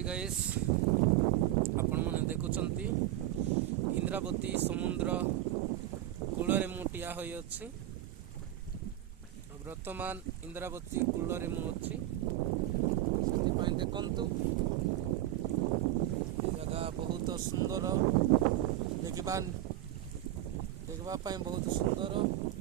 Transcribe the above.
Hi guys आपण मैंने देखुंत इंद्रावती समुद्र कूल ठिया होई अछि। वर्तमान इंद्रावती कूल अच्छी देखु जगह बहुत सुंदर देखा बहुत सुंदर।